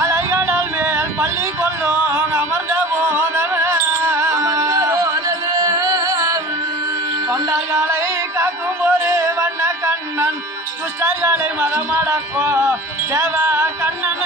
அலைகடல் மேல் பள்ளி கொள்ளும் அமர்ந்த போதவன் தொண்டர்களை காக்கும் ஒரு வண்ண கண்ணன் துஷ்டர்களை மதமடக்கோ தேவ கண்ணன்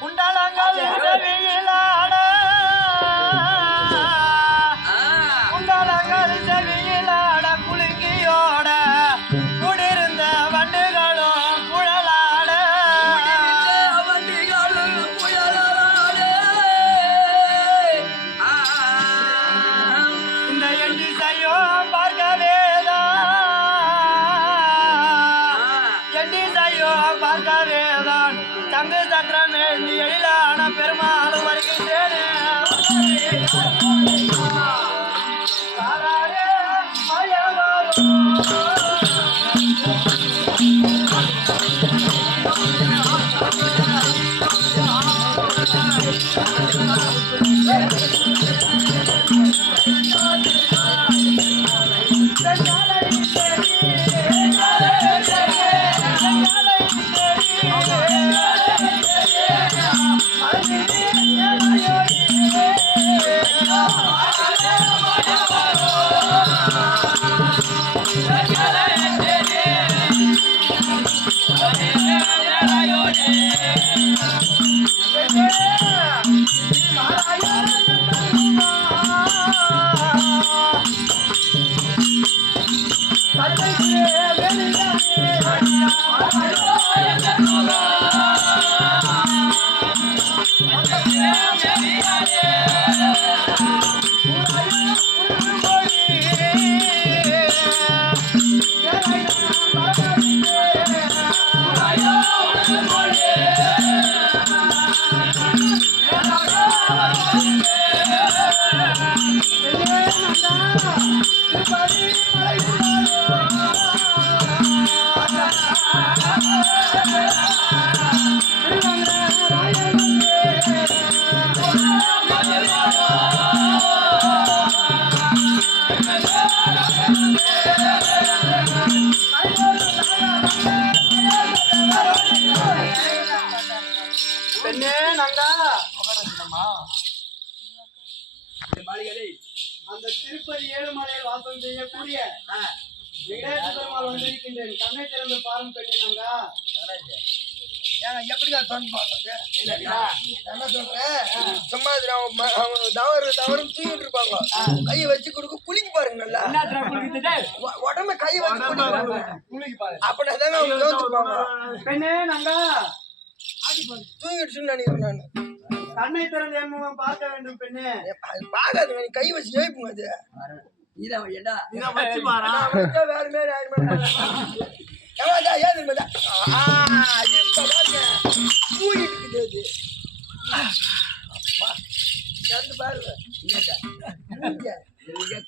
குண்டலங்கள் செவியிலாட குண்டலங்கள் செவியிலாட குலுங்கியோட குடிருந்த வண்டுகளும் குழலாட வண்டிகளும் குழலாட இந்த எண்ணிசையும் பார்க்கவேதான் பார்க்கவேதான் சங்கு சக்கரம் எழுந்து எழிலான பெருமாள் வருகின்றேனே அந்த திருப்பதி ஏழுமலையில் வாசம் செய்யக்கூடிய வெங்கடேச பெருமாள் வந்திருக்கின்றேன். கண்ணை திறந்து பாரும் பெண்ணே. நாங்க எப்படிங்க என்ன சொல்றேன்? சும்மா தவறும் தூங்கிட்டு இருப்பாங்க. கையை வச்சு கொடுக்க குளிக்கு பாருங்க. நல்லா உடம்பு கையை வச்சு குளிக்கு பாருங்க. அப்படின்னா பெண்ணே நாங்க தூங்கிடுச்சுன்னு நினைக்கிறேன். நான் கண்ணை திறந்து என் முகம் பார்க்க வேண்டும் பெண்ணே. பார்க்காது, கை வச்சு ஜெயிப்புங்க. அது வேற மாரி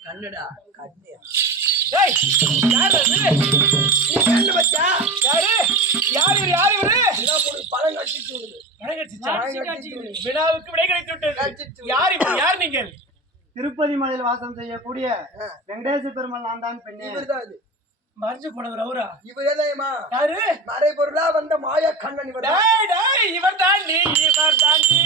கண்ணுடா கண்ணு பழம் கட்டிச்சு வினாவுக்கு விடை கிடைத்து விட்டது. யார் நீங்கள்? திருப்பதி மலையில் வாசம் செய்யக்கூடிய வெங்கடேச பெருமாள் நான் தான் பெண்ணே. மறைஞ்சு போனவர் அவரா? இவரேமா? யாரு? மறை பொருளா வந்த மாயா கண்ணன் இவர். இவர் தாண்டி இவர் தாண்டி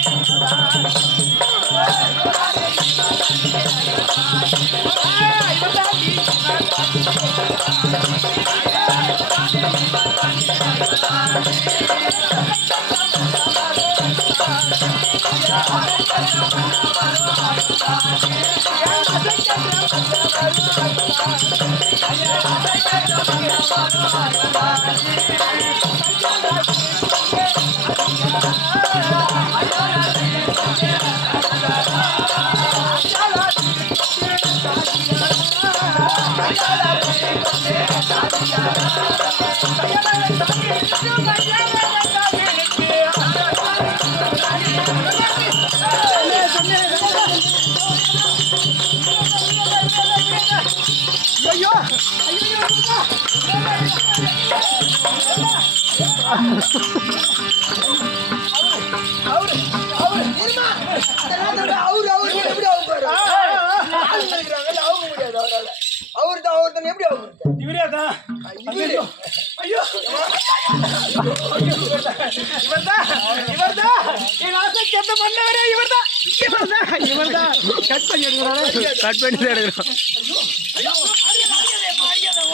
கட் பண்ணி எடுக்கிறோம்.